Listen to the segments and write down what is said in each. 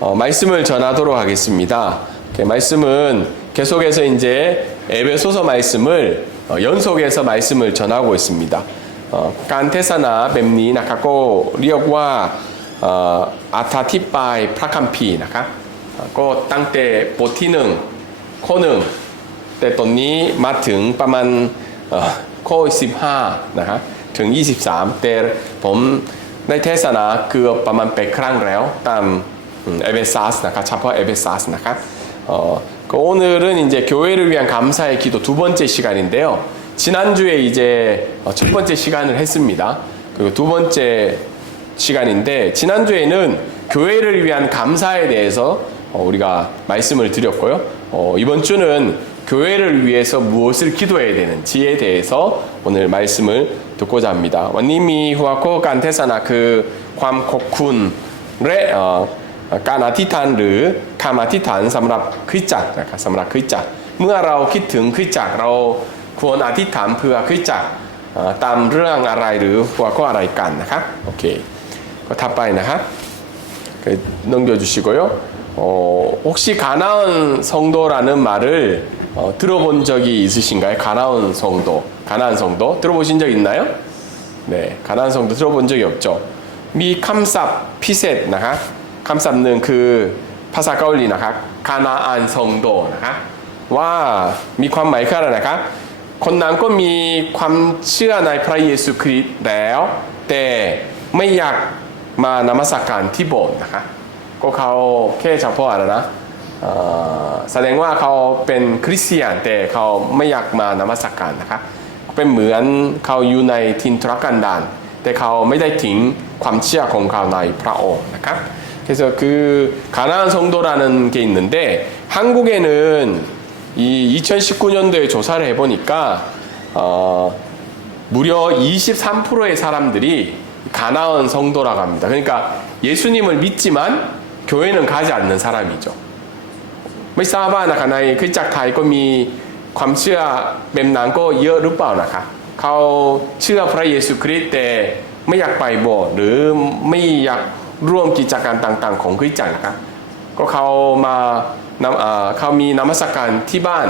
말씀을 전하도록 하겠습니다. 말씀은 계속해서 이제 에베소서 말씀을 연속해서 말씀을 전하고 있습니다. 깐테사나 뱀니 나카고 리역과 아타티파이 프라캄피 나카 고 땅때 보티능 코능 때또니 마ถึง ประมาณ ข้อ 15นะคะถึง 23แต่ผมได้เทศนาเกือบประมาณ8 ครั้งแล้วตาม에베사스 나카 첩퍼 에베사스 나카 오늘은 이제 교회를 위한 감사의 기도 두 번째 시간인데요. 지난주에 이제 첫 번째 시간을 했습니다. 그리고 두 번째 시간인데 지난주에는 교회를 위한 감사에 대해서 우리가 말씀을 드렸고요. 이번 주는 교회를 위해서 무엇을 기도해야 되는지에 대해서 오늘 말씀을 듣고자 합니다. 원님이 후아코 깐테사나 그ความขอบคุณและ การอธิษฐานหรือคำอธิษฐานสำหรับคริสตจักรนะครับสำหรับคริสตจักรเมื่อเราคิดถึงคริสตจักรเราควรอธิษฐานเพื่อคริสตจักรตามเรื่องอะไรหรือหัวข้ออะไรกันนะครับโอเคก็ทับไปนะครับ넘겨주시고요. 혹시 가나안 성도라는 말을 들어본 적이 있으신가요? 가나안 성도 들어보신 적 있나요? 네, 가나안 성도 들어본 적이 없죠. 미 캄삽 피셋นะคะคำศัพท์หนึ่งคือภาษาเกาหลีนะครับคานาอันซงโดนะครับว่ามีความหมายคืออะไรนะครับคนนั้นก็มีความเชื่อในพระเยซูคริสต์แล้วแต่ไม่อยากมานมัสการที่โบสถ์นะครับก็เขาแค่เฉพาะอะไรนะแสดงว่าเขาเป็นคริสเตียนแต่เขาไม่อยากมานมัสการนะครับเป็นเหมือนเขาอยู่ในทินทุรกันดารแต่เขาไม่ได้ทิ้งความเชื่อของเขาในพระองค์นะครับ그래서 그 가나안 성도라는 게 있는데 한국에는 이 2019년도에 조사를 해보니까 무려 23%의 사람들이 가나안 성도라고 합니다. 그러니까 예수님을 믿지만 교회는 가지 않는 사람이죠. ไม่ทราบว่านะคะในคริสตจักรไทยก็มีความเชื่อแบบนั้นก็เยอะหรือเปล่านะคะเขาเชื่อพระเยซูคริสต์แต่ไม่อยากไปโบสถ์หรือไม่อยากร่วมกิจกรรมต่างๆของคริสตจักรนะครับก็เขามีนมัสการที่บ้าน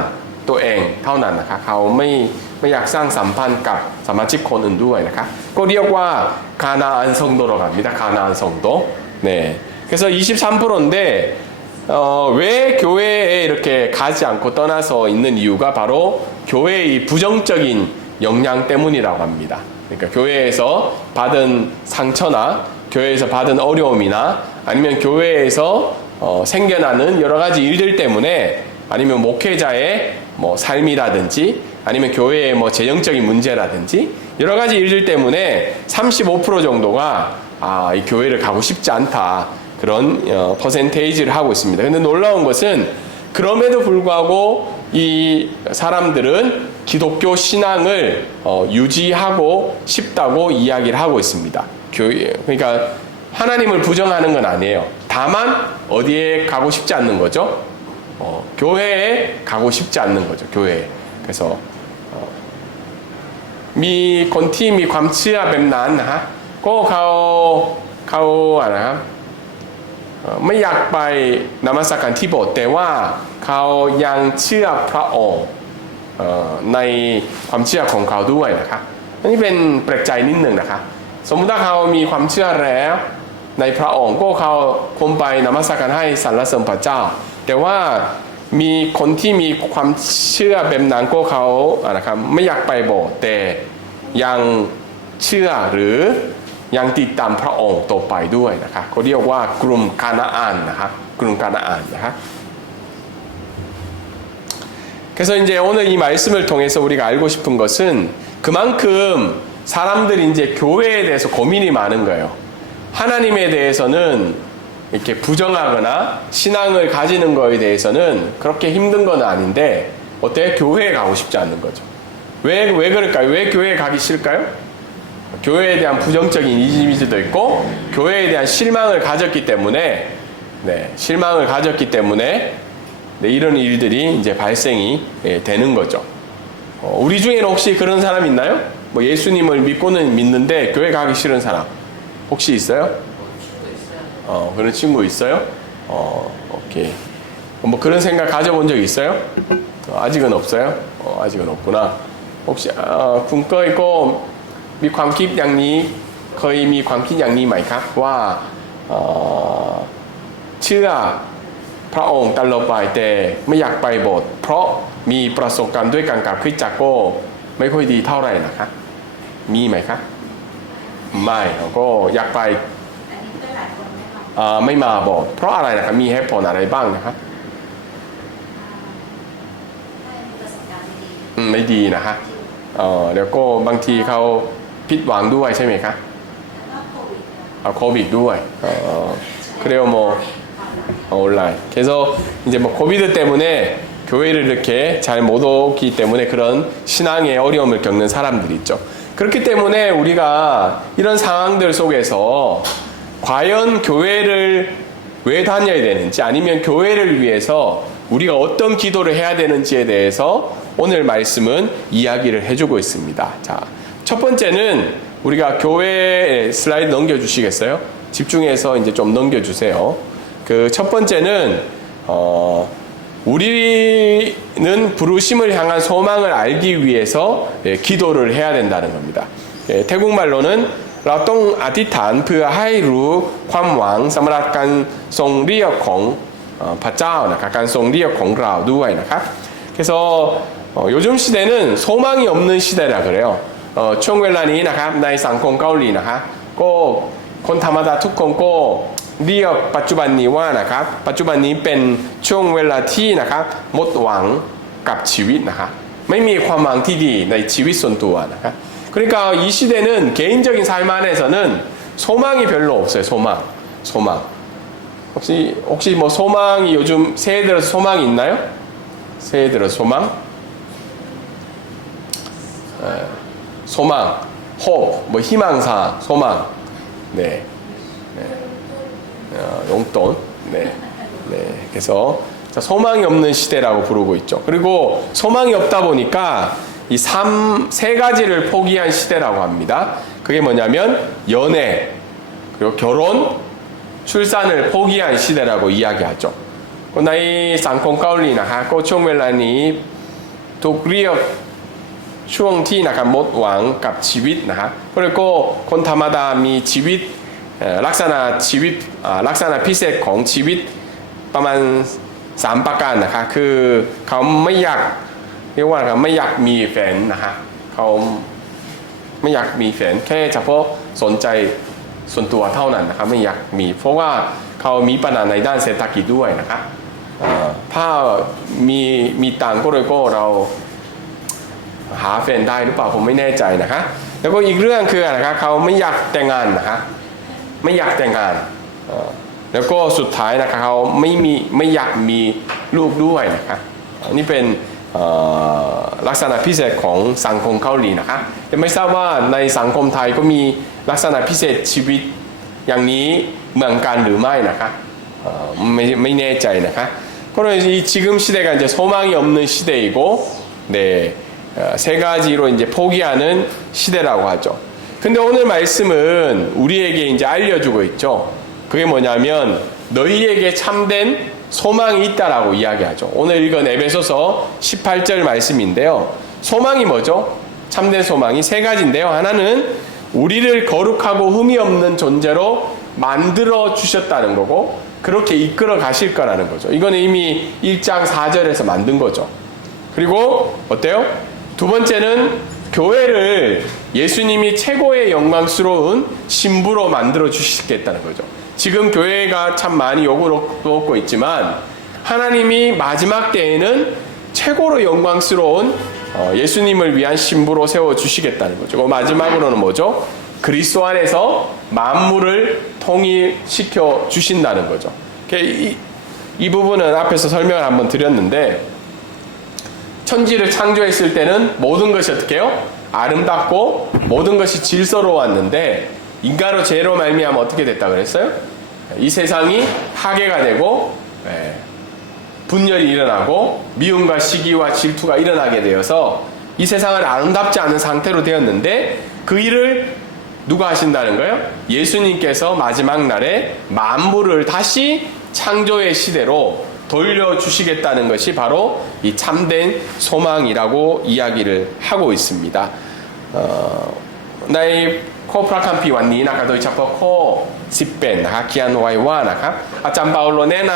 ตัวเองเท่านั้นนะครับเขาไม่อยากสร้างสัมพันธ์กับสมาชิกคนอื่นด้วยนะครับก็เรียกว่าคานาอันซงโด라고 합니다.คานาอันซงโด네 그래서 23%인데 왜 교회에 이렇게 가지 않고 떠나서 있는 이유가 바로 교회의 부정적인 영향 때문이라고 합니다. 그러니까 교회에서 받은 상처나 교회에서 받은 어려움이나 아니면 교회에서 생겨나는 여러 가지 일들 때문에 아니면 목회자의 뭐 삶이라든지 아니면 교회의 뭐 재정적인 문제라든지 여러 가지 일들 때문에 35% 정도가 이 교회를 가고 싶지 않다 그런 퍼센테이지를 하고 있습니다. 근데 놀라운 것은 그럼에도 불구하고 이 사람들은 기독교 신앙을 유지하고 싶다고 이야기를 하고 있습니다. 그러니까 하나님을 부정하는 건 아니에요. 다만 어디에 가고 싶지 않는 거죠? 교회에 가고 싶지 않는 거죠. 교회에. 그래서 มีคนที่มีความเชื่อแบบนั้นนะฮะก็เขาอะไรครับไม่อยากไปนมัสการที่โบสถ์แต่ว่าเขายังเชื่อพระองค์ในความเชื่อของเขาด้วยนะครับอันนี้เป็นแปลกใจนิดหนึ่งนะครับสมมติถ้าเขามีความเชื่อแล้วในพระองค์ก็เขาคงไปนมัสการให้สรรเสริญพระเจ้าแต่ว่ามีคนที่มีความเชื่อแบบนั้นก็เขานะครับไม่อยากไปโบสถ์แต่ยังเชื่อหรือยังติดตามพระองค์ต่อไปด้วยนะครับเขาเรียกว่ากลุ่มคานาอันนะครับกลุ่มคานาอันนะครับ 그래서 이제 오늘 이 말씀을 통해서 우리가 알고 싶은 것은 그만큼 사람들이 이제 교회에 대해서 고민이 많은 거예요. 하나님에 대해서는 이렇게 부정하거나 신앙을 가지는 거에 대해서는 그렇게 힘든 건 아닌데 어때요? 교회에 가고 싶지 않는 거죠. 왜 그럴까요? 왜 교회에 가기 싫을까요? 교회에 대한 부정적인 이미지도 있고 교회에 대한 실망을 가졌기 때문에 이런 일들이 이제 발생이 되는 거죠. 우리 중에는 혹시 그런 사람 있나요? 뭐 예수님을 믿고는 믿는데 교회 가기 싫은 사람 혹시 있어요? 그런 친구 있어요? 오케이. 뭐 그런 생각 가져본 적 있어요? 아직은 없어요? 아직은 없구나. 혹시คุณเคยก็มีความคิดอย่างนี้เคยมีความคิดอย่างนี้ไหมครับว่าเชื่อพระองค์ตลอดไปแต่ไม่อยากไปโบสถ์เพราะมีประสบการณ์ด้วยกันกับคริสตจักรก็ไม่ค่อยดีเท่าไหร่นะคะมีไหมคะไม่ก็อยากไปไม่มาโบสถ์เพราะอะไรนะครับมีเหตุผลอะไรบ้างนะครับไม่ดีนะคะเดี๋ยวก็บางทีเขาผิดหวังด้วยใช่ไหมคะโควิดด้วย그래요 뭐 온라인. 그래서 이제 뭐 코비드 때문에 교회를 이렇게 잘 못 오기 때문에 그런 신앙의 어려움을 겪는 사람들이 있죠. 그렇기 때문에 우리가 이런 상황들 속에서 과연 교회를 왜 다녀야 되는지 아니면 교회를 위해서 우리가 어떤 기도를 해야 되는지에 대해서 오늘 말씀은 이야기를 해주고 있습니다. 자, 첫 번째는 우리가 교회 슬라이드 넘겨주시겠어요? 집중해서 이제 좀 넘겨주세요. 그 첫 번째는 우리는 부르심을 향한 소망을 알기 위해서 기도를 해야 된다는 겁니다. 태국말로는 라똥 아디탄 그 하이루 관왕 사마라간 송리어콩 바짜오나 가간 송리어콩라우 누와이나가 그래서 요즘 시대는 소망이 없는 시대라 그래요. 총웰라니 나가 나이 상콩 가올리 나가 꼭 콘타마다 투콩 꼭เรียกปัจจุบันนี้ว่านะครับปัจจุบันนี้เป็นช่วงเวลาที่นะครับหมดหวังกับชีวิตนะครับไม่มีความหวังที่ดีในชีวิตส่วนตัวนะครับ그러니까 이 시대는 개인적인 삶 안에서는 소망이 별로 없어요. 소망. 혹시 뭐 소망이 요즘 새해 들어서 소망이 있나요? 새해 들어서 소망, hope, 뭐 희망사, 소망, 네. 용돈. 네. 그래서 소망이 없는 시대라고 부르고 있죠. 그리고 소망이 없다 보니까 이 세 가지를 포기한 시대라고 합니다. 그게 뭐냐면 연애, 그리고 결혼, 출산을 포기한 시대라고 이야기하죠. 나이 상콩 가올리나 꼬총웰라니 독리역 추엉티 나가 못왕กับชีวิต 그리고คนธรรมดามีชีวิตลักษณะชีวิตลักษณะพิเศษของชีวิตประมาณ3ประการนะคะคือเขาไม่อยากเรียกว่าไม่อยากมีแฟนนะคะเขาไม่อยากมีแฟนแค่เฉพาะสนใจส่วนตัวเท่านั้นนะคะไม่อยากมีเพราะว่าเขามีปัญหาในด้านเศรษฐกิจด้วยนะคะถ้ามีตังค์ก็เลยก็เราหาแฟนได้หรือเปล่าผมไม่แน่ใจนะคะแล้วก็อีกเรื่องคือนะคะเขาไม่อยากแต่งงานนะคะไม่อยากแต่งงานแล้วก็สุดท้ายนะคะเขาไม่อยากมีลูกด้วยนะคะนี่เป็นลักษณะพิเศษของสังคมเกาหลีนะคะแต่ไม่ทราบว่าในสังคมไทยก็มีลักษณะพิเศษชีวิตอย่างนี้เหมือนกันหรือไม่นะคะไม่แน่ใจนะคะ그럼 이 지금 시대가 이제 소망이 없는 시대이고 네. 세 가지로 이제 포기하는 시대라고 하죠. 근데 오늘 말씀은 우리에게 이제 알려주고 있죠. 그게 뭐냐면 너희에게 참된 소망이 있다라고 이야기하죠. 오늘 읽은 에베소서 18절 말씀인데요. 소망이 뭐죠? 참된 소망이 세 가지인데요. 하나는 우리를 거룩하고 흠이 없는 존재로 만들어 주셨다는 거고 그렇게 이끌어 가실 거라는 거죠. 이거는 이미 1장 4절에서 만든 거죠. 그리고 어때요? 두 번째는 교회를 예수님이 최고의 영광스러운 신부로 만들어 주시겠다는 거죠. 지금 교회가 참 많이 욕을 먹고 있지만 하나님이 마지막 때에는 최고로 영광스러운 예수님을 위한 신부로 세워주시겠다는 거죠. 마지막으로는 뭐죠? 그리스도 안에서 만물을 통일시켜 주신다는 거죠. 이 부분은 앞에서 설명을 한번 드렸는데 천지를 창조했을 때는 모든 것이 어떻게 해요? 아름답고 모든 것이 질서로웠는데 인간의 죄로 말미암아 어떻게 됐다 그랬어요? 이 세상이 파괴가 되고 분열이 일어나고 미움과 시기와 질투가 일어나게 되어서 이 세상은 아름답지 않은 상태로 되었는데 그 일을 누가 하신다는 거예요? 예수님께서 마지막 날에 만물을 다시 창조의 시대로 돌려주시겠다는 것이 바로 이 참된 소망이라고 이야기를 하고 있습니다. ในข้อพระคัมภีร์วันนี้นะครับโดยเฉพาะข้อ11นะครับเขียนไว้ว่านะครับอาจารย์เปาโลแนะน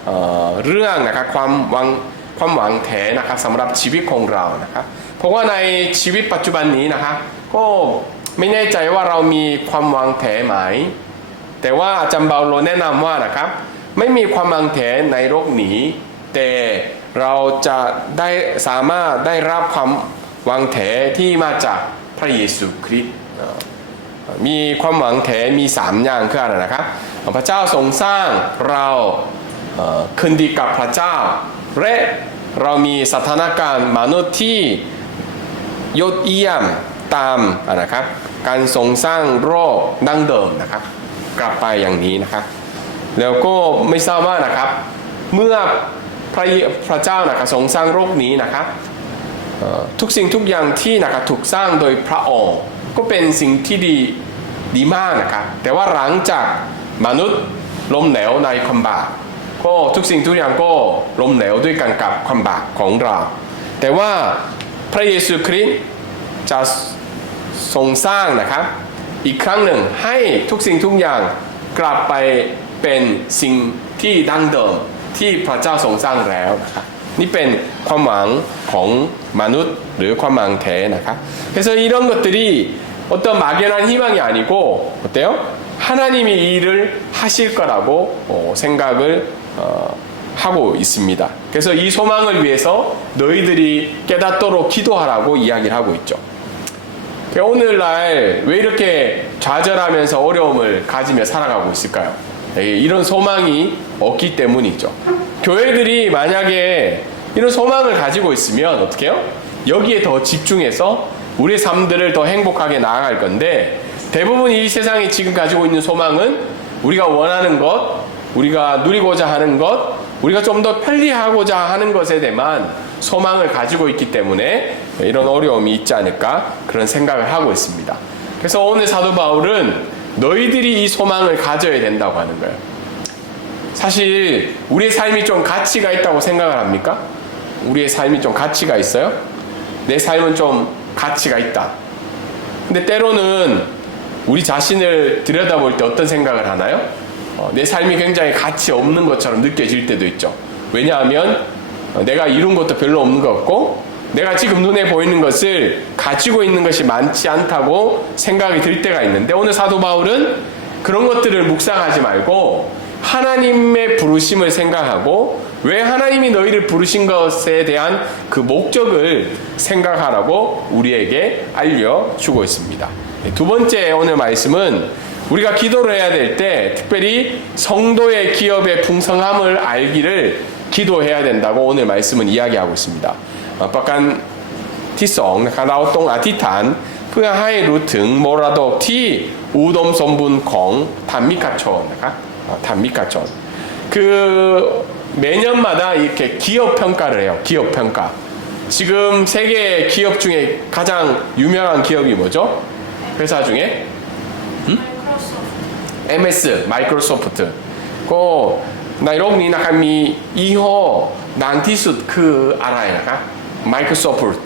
ำเรื่องนะครับความหวังแท้นะครับสำหรับชีวิตของเรานะครับเพราะว่าในชีวิตปัจจุบันนี้นะครับก็ไม่แน่ใจว่าเรามีความหวังแท้ไหมแต่ว่าอาจารย์เปาโลแนะนำว่านะครับไม่มีความหวังแท้ในโลกนี้แต่เราจะได้สามารถได้รับความหวังแท้ที่มาจากพระเยซูคริสต์มีความหวังแท้มี3อย่างคืออะไรนะครับพระเจ้าทรงสร้างเราคืนดีกับพระเจ้าและเรามีสถานการณ์มนุษย์ที่ยอดเยี่ยมตามนะครับการทรงสร้างโลกดั้งเดิมนะครับกลับไปอย่างนี้นะครับแล้วก็ไม่ทราบว่านะครับเมื่อพระเจ้านะครับทรงสร้างโลกนี้นะครับทุกสิ่งทุกอย่างที่นะครับถูกสร้างโดยพระองค์ก็เป็นสิ่งที่ดีมากนะครับแต่ว่าหลังจากมนุษย์ล้มเหลวในความบาปก็ทุกสิ่งทุกอย่างก็ล้มเหลวด้วยกันกับความบาปของเราแต่ว่าพระเยซูคริสต์จะทรงสร้างนะครับอีกครั้งหนึ่งให้ทุกสิ่งทุกอย่างกลับไปเป็นสิ่งที่ดั้งเดิมที่พระเจ้าทรงสร้างแล้วนะครับนี่เป็นความหวังของมนุษย์หรือความหวังแท้นะครับ그래서 이런 것들이 어떤 막연한 희망이 아니고 어때요? 하나님이 이 일을 하실 거라고 생각을 하고 있습니다. 그래서 이 소망을 위해서 너희들이 깨닫도록 기도하라고 이야기를 하고 있죠. 오늘날 왜 이렇게 좌절하면서 어려움을 가지며 살아가고 있을까요? 이런 소망이 없기 때문이죠. 교회들이 만약에 이런 소망을 가지고 있으면 어떻게 해요? 여기에 더 집중해서 우리의 삶들을 더 행복하게 나아갈 건데 대부분 이 세상이 지금 가지고 있는 소망은 우리가 원하는 것, 우리가 누리고자 하는 것, 우리가 좀 더 편리하고자 하는 것에 대한 소망을 가지고 있기 때문에 이런 어려움이 있지 않을까 그런 생각을 하고 있습니다. 그래서 오늘 사도 바울은 너희들이 이 소망을 가져야 된다고 하는 거예요. 사실 우리의 삶이 좀 가치가 있다고 생각을 합니까? 우리의 삶이 좀 가치가 있어요? 내 삶은 좀 가치가 있다. 근데 때로는 우리 자신을 들여다볼 때 어떤 생각을 하나요? 내 삶이 굉장히 가치 없는 것처럼 느껴질 때도 있죠. 왜냐하면 내가 이룬 것도 별로 없는 것 같고 내가 지금 눈에 보이는 것을 가지고 있는 것이 많지 않다고 생각이 들 때가 있는데 오늘 사도 바울은 그런 것들을 묵상하지 말고 하나님의 부르심을 생각하고 왜 하나님이 너희를 부르신 것에 대한 그 목적을 생각하라고 우리에게 알려주고 있습니다. 두 번째 오늘 말씀은 우리가 기도를 해야 될 때 특별히 성도의 기업의 풍성함을 알기를 기도해야 된다고 오늘 말씀은 이야기하고 있습니다. ประการที่2นะครับเราต้องอธิษฐานเพื่อให้รู้ถึงมรดกที่อุดมสมบูรณ์ของธรรมิกชนนะครับธรรมิกชน 그 매년마다 이렇게 기업 평가를 해요. 기업 평가. 지금 세계 기업 중에 가장 유명한 기업이 뭐죠? 회사 중에? MS, 마이크로소프트. 그ในโลกนี้นะครับมียี่ห้อดังที่สุดคืออะไรนะครับ Microsoft,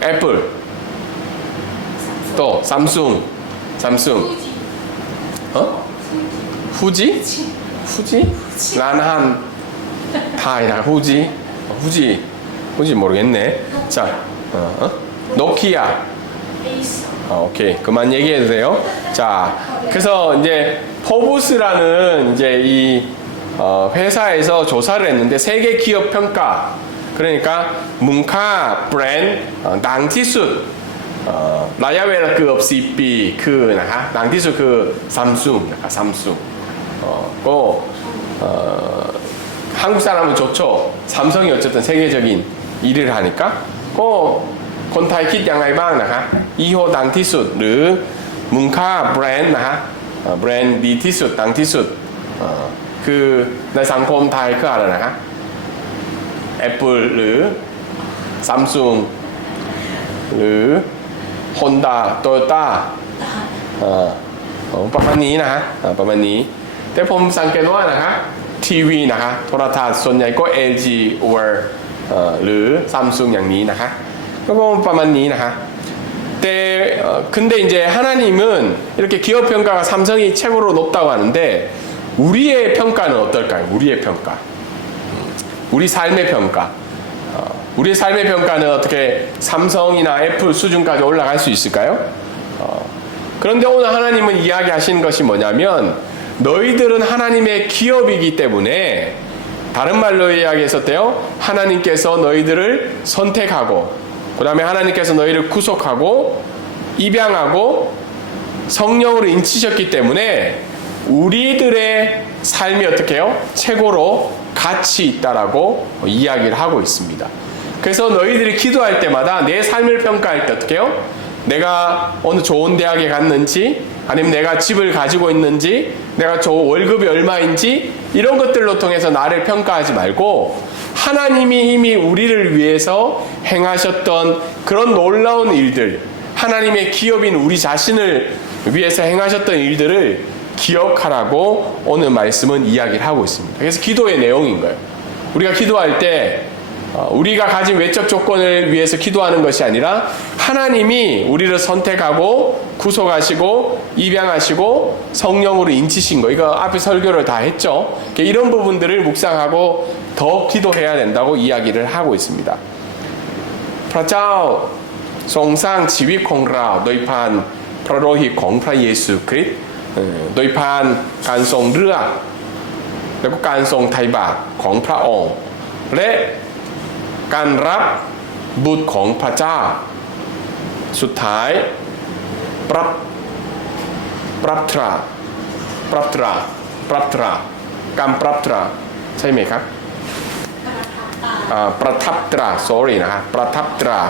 Apple, 또 삼숭, 후지? 난한 타이나 후지 모르겠네. 자, 노키아. 오케이, 그만 얘기해도 돼요. 자, 그래서 이제 포브스라는 이제 이 회사에서 조사를 했는데 세계 기업 평가 그러니까 문카 브랜드 낭티숫 라야웨라 그 없이 비 그 나가 낭티숫 그 삼숭 나가 삼숭 한국 사람은 좋죠. 삼성이 어쨌든 세계적인 일을 하니까คนไทยคิดอย่างไรบ้างนะคะยี่ห้อดังที่สุดหรือมูลค่าแบรนด์นะคะแบรนด์ดีที่สุดดังที่สุดคือในสังคมไทยคืออะไรนะคะ Apple หรือ Samsung หรือ Honda Toyota ประมาณนี้นะฮะประมาณนี้ แต่ผมสังเกตว่านะคะทีวีนะคะโทรทัศน์ส่วนใหญ่ก็ LG or หรือ Samsung อย่างนี้นะคะก็ประมาณนี้นะคะ근데 이제 하나님은 이렇게 기업 평가가 삼성이 최고로 높다고 하는데 우리의 평가는 어떨까요? 우리의 평가, 우리 삶의 평가, 우리의 삶의 평가는 어떻게 삼성이나 애플 수준까지 올라갈 수 있을까요? 그런데 오늘 하나님은 이야기하신 것이 뭐냐면 너희들은 하나님의 기업이기 때문에 다른 말로 이야기했었대요. 하나님께서 너희들을 선택하고 그 다음에 하나님께서 너희를 구속하고 입양하고 성령으로 인치셨기 때문에 우리들의 삶이 어떻게 해요? 최고로 가치 있다라고 이야기를 하고 있습니다. 그래서 너희들이 기도할 때마다 내 삶을 평가할 때 어떻게 해요? 내가 어느 좋은 대학에 갔는지 아니면 내가 집을 가지고 있는지 내가 월급이 얼마인지 이런 것들로 통해서 나를 평가하지 말고 하나님이 이미 우리를 위해서 행하셨던 그런 놀라운 일들, 하나님의 기업인 우리 자신을 위해서 행하셨던 일들을 기억하라고 오늘 말씀은 이야기를 하고 있습니다. 그래서 기도의 내용인 거예요. 우리가 기도할 때 우리가 가진 외적 조건을 위해서 기도하는 것이 아니라 하나님이 우리를 선택하고 구속하시고 입양하시고 성령으로 인치신 거, 이거 앞에 설교를 다 했죠. 이런 부분들을 묵상하고 더 기도해야 된다고 이야기를 하고 있습니다. พระเจ้าทรงสร้างชีวิตของเราโดยผ่านพระโลหิตของพระเยซูคริสต์โดยผ่านการทรงเลือกแล้วก็การทรงไถ่บาปของพระองค์และการรับบุตรของพระเจ้าสุดท้ายปรับตราการปรับตราใช่ไหมครับประทับตรา sorry นะฮะประทับตรา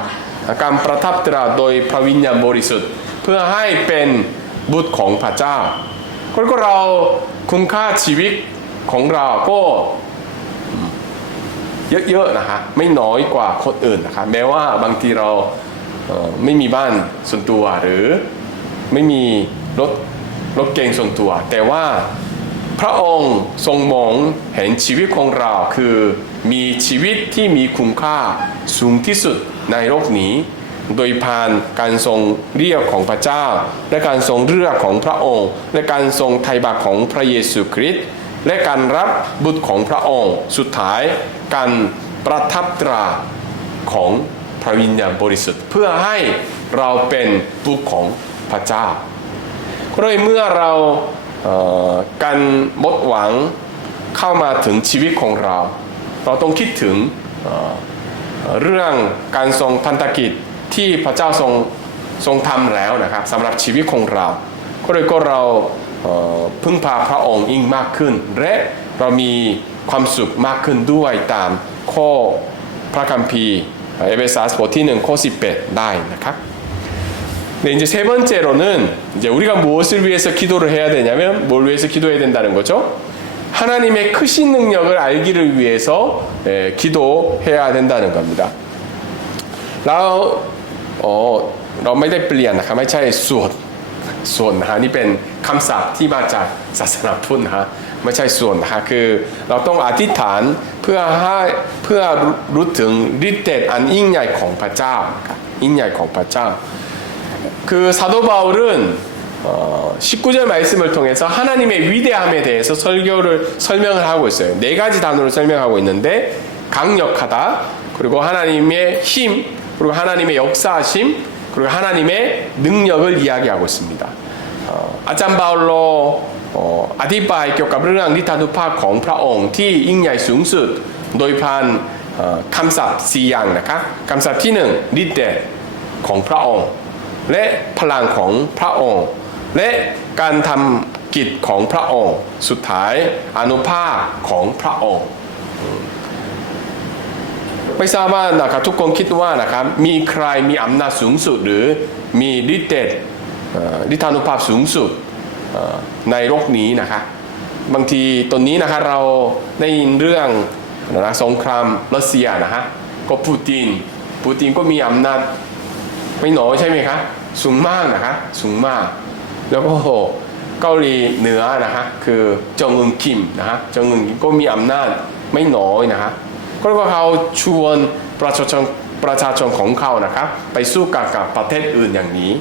การประทับตราโดยพระวิญญาณบริสุทธิ์เพื่อให้เป็นบุตรของพระเจ้าแล้วก็เราคุณค่าชีวิตของเราก็เยอะๆนะคะไม่น้อยกว่าคนอื่นนะคะแม้ว่าบางทีเราไม่มีบ้านส่วนตัวหรือไม่มีรถเก๋งส่วนตัวแต่ว่าพระองค์ทรงมองเห็นชีวิตของเราคือมีชีวิตที่มีคุณค่าสูงที่สุดในโลกนี้โดยผ่านการทรงเรียกของพระเจ้าและการทรงเลือกของพระองค์และการทรงไถ่บาปของพระเยซูคริสต์และการรับบุตรของพระองค์สุดท้ายการประทับตราของพระวิญญาณบริสุทธิ์เพื่อให้เราเป็นบุตรของพระเจ้าก็เลยเมื่อเราการหมดหวังเข้ามาถึงชีวิตของเราต้องคิดถึงเรื่องการทรงพันธกิจที่พระเจ้าทรงทำแล้วนะครับสำหรับชีวิตของเราก็เลยเราพึ่งพาพระองค์ยิ่งมากขึ้นและเรามีความสุขมากขึ้นด้วยตามข้อพระคัมภีร์เอเฟซัสบทที่1ข้อ18ได้นะครับ네, 이제 세 번째로는 이제 우리가 무엇을 위해서 기도를 해야 되냐면 뭘 위해서 기도해야 된다는 거죠? 하나님의 크신 능력을 알기를 위해서 기도해야 된다는 겁니다. เราไม่ได้เปลี่ยนนะครับไม่ใช่ส่วนนะฮะนี่เป็นคำศัพท์ที่มาจากศาสนาพุทธนะฮะไม่ใช่ส่วนนะฮะคือเราต้องอธิษฐานเพื่อรู้ถึงฤทธิ์เดชอันยิ่งใหญ่ของพระเจ้ายิ่งใหญ่ของพระเจ้า그 사도 바울은 19절 말씀을 통해서 하나님의 위대함에 대해서 설명을 하고 있어요. 네 가지 단어로 설명하고 있는데 강력하다, 그리고 하나님의 힘, 그리고 하나님의 역사하심, 그리고 하나님의 능력을 이야기하고 있습니다. อาจารย์เปาโลอธิบายเกี่ยวกับเรื่องฤทธานุภาพของพระองค์ที่ยิ่งใหญ่สูงสุดโดยผ่านคำศัพท์4อย่างนะครับคำศัพท์ที่1ฤทธิ์เดชของพระองค์และพลังของพระองค์และการทำกิจของพระองค์สุดท้ายอานุภาพของพระองค์ไม่ทราบว่านะครับทุกคนคิดว่านะครับมีใครมีอำนาจสูงสุดหรือมีฤทธิ์เดชฤทธานุภาพสูงสุดในโลกนี้นะครับบางทีตอนนี้นะครับเราได้ยินเรื่องสงครามรัสเซียนะฮะก็ปูตินก็มีอำนาจไม่น้อยใช่ไหมครับสูงมากนะครับสูงมากแล้วก็ เกาหลีเหนือนะฮะคือจงอึนคิมนะฮะจงอึนคิมก็มีอำนาจไม่น้อยนะฮะก็เขาชวนประชาชนของเขานะครับไปสู้กับประเทศอื่นอย่างนี้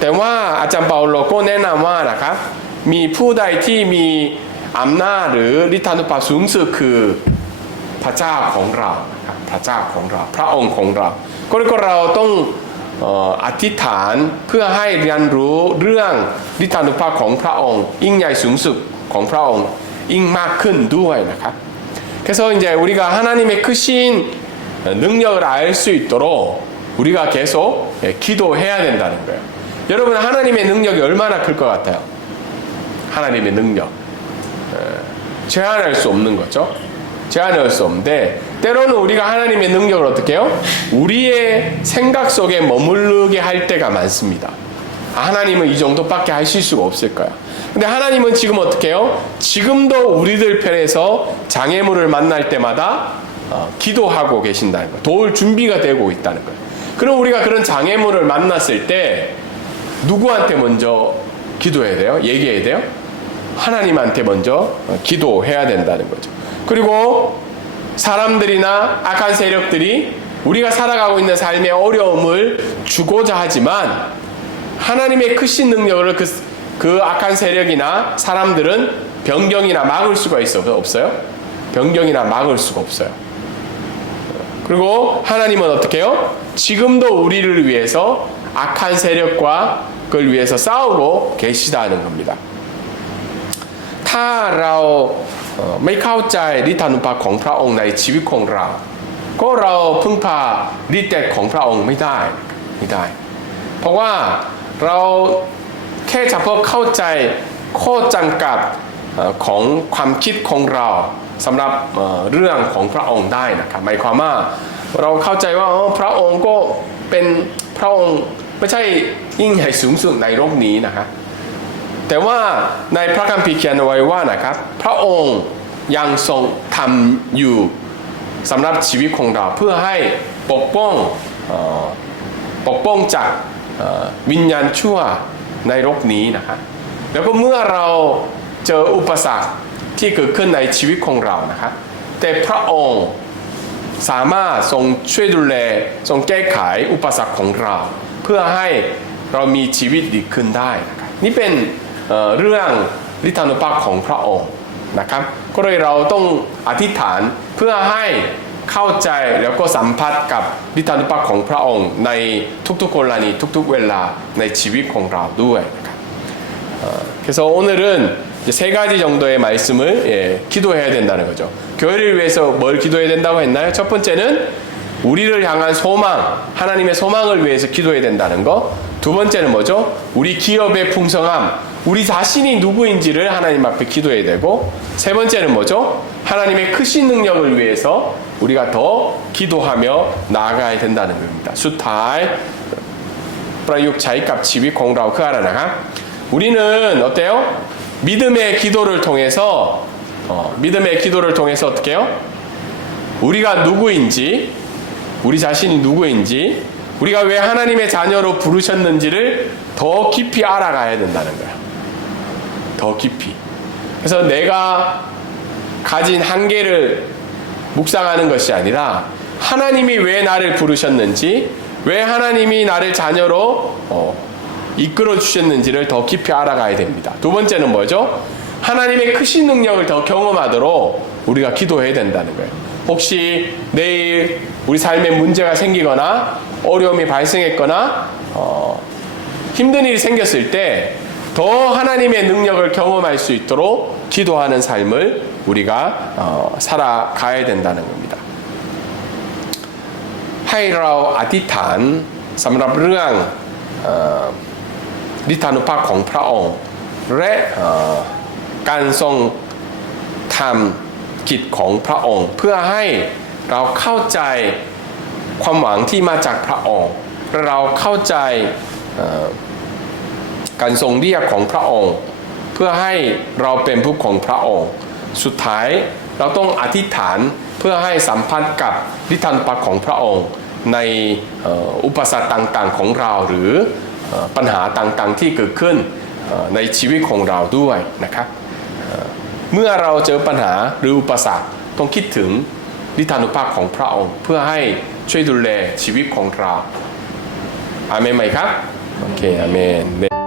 แต่ว่าอาจารย์เปาโลก็แนะนำว่านะครับมีผู้ใดที่มีอำนาจหรือฤทธานุภาพสูงสุดคือพระเจ้าของเราครับพระเจ้าของเราพระองค์ของเราก็เราต้องอธิษฐานเพื่อให้เรียนรู้เรื่องฤทธานุภาพของพระองค์ยิ่งใหญ่สูงสุดของพระองค์ยิ่งมากขึ้นด้วยนะครับ그래서 이제 우리가 하나님의 크신 능력을 알 수 있도록 우리가 계속 기도해야 된다는 거예요. 여러분 하나님의 능력이 얼마나 클 것 같아요? 하나님의 능력 제한할 수 없는 거죠. 제한할 수 없는데 때로는 우리가 하나님의 능력을 어떻게 해요? 우리의 생각 속에 머무르게 할 때가 많습니다. 하나님은 이 정도밖에 하실 수가 없을 거야. 근데 하나님은 지금 어떻게 해요? 지금도 우리들 편에서 장애물을 만날 때마다 기도하고 계신다는 거예요. 도울 준비가 되고 있다는 거예요. 그럼 우리가 그런 장애물을 만났을 때 누구한테 먼저 기도해야 돼요? 얘기해야 돼요? 하나님한테 먼저 기도해야 된다는 거죠. 그리고 사람들이나 악한 세력들이 우리가 살아가고 있는 삶의 어려움을 주고자 하지만 하나님의 크신 능력을 그 악한 세력이나 사람들은 변경이나 막을 수가 없어요? 변경이나 막을 수가 없어요. 그리고 하나님은 어떻게 해요? 지금도 우리를 위해서 악한 세력과 그걸 위해서 싸우고 계시다는 겁니다. ถ้าเราไม่เข้าใจฤทธานุภาพของพระองค์ในชีวิตของเราก็เราพึ่งพาฤทธิ์เดชของพระองค์ไม่ได้เพราะว่าเราแค่เฉพาะเข้าใจข้อจำกัดของความคิดของเราสำหรับเรื่องของพระองค์ได้นะครับหมายความว่าเราเข้าใจว่าพระองค์ก็เป็นพระองค์ไม่ใช่ยิ่งใหญ่สูงสุดในโลกนี้นะครับแต่ว่าในพระคัมภีร์เขียนเอาไว้ว่านะครับพระองค์ยังทรงทำอยู่สำหรับชีวิตของเราเพื่อให้ปกป้องจากวิญญาณชั่วในโลกนี้นะครับแล้วก็เมื่อเราเจออุปสรรคที่เกิดขึ้นในชีวิตของเรานะครับแต่พระองค์สามารถทรงช่วยดูแลทรงแก้ไขอุปสรรคของเราเพื่อให้เรามีชีวิตดีขึ้นได้นะครับนี่เป็นเรื่องฤทธานุภาพของพระองค์นะครับก็เลยเราต้องอธิษฐานเพื่อให้เข้าใจแล้วก็สัมผัสกับฤทธานุภาพของพระองค์ในทุกๆกรณีทุกๆเวลาในชีวิตของเราด้วยนะครับ그래서 오늘은 세 가지 정도의 말씀을 기도해야 된다는 거죠. 교회를 위해서 뭘 기도해야 된다고 했나요? 첫 번째는 우리를 향한 소망, 하나님의 소망을 위해서 기도해야 된다는 거. 두 번째는 뭐죠? 우리 기업의 풍성함, 우리 자신이 누구인지를 하나님 앞에 기도해야 되고, 세 번째는 뭐죠? 하나님의 크신 능력을 위해서 우리가 더 기도하며 나아가야 된다는 겁니다. สุดท้ายประยุกต์ใช้กับชีวิตของเราคืออะไรนะครับ 우리는 어때요? 믿음의 기도를 통해서 어떻게 해요? 우리가 누구인지, 우리 자신이 누구인지, 우리가 왜 하나님의 자녀로 부르셨는지를 더 깊이 알아가야 된다는 거야. 더 깊이. 그래서 내가 가진 한계를 묵상하는 것이 아니라 하나님이 왜 나를 부르셨는지, 왜 하나님이 나를 자녀로 이끌어 주셨는지를 더 깊이 알아가야 됩니다. 두 번째는 뭐죠? 하나님의 크신 능력을 더 경험하도록 우리가 기도해야 된다는 거예요. 혹시 내일 우리 삶에 문제가 생기거나 어려움이 발생했거나 힘든 일이 생겼을 때 더 하나님의 능력을 경험할 수 있도록 기도하는 삶을 우리가 살아가야 된다는 겁니다. ให้เราอธิษฐานสำหรับเรื่องฤทธานุภาพของพระองค์และการทรงทำกิจของพระองค์เพื่อให้เราเข้าใจความหวังที่มาจากพระองค์และเราเข้าใจการทรงเรียกของพระองค์เพื่อให้เราเป็นผู้ของพระองค์สุดท้ายเราต้องอธิษฐานเพื่อให้สัมพันธ์กับฤทธานุภาพของพระองค์ในอุปสรรคต่างๆของเราหรือปัญหาต่างๆที่เกิดขึ้น ในชีวิตของเราด้วยนะครับเมื่อเราเจอปัญหาหรืออุปสรรคต้องคิดถึงฤทธานุภาพของพระองค์เพื่อให้ช่วยดูแลชีวิตของเราอาเมนไหมครับโอเคอาเมน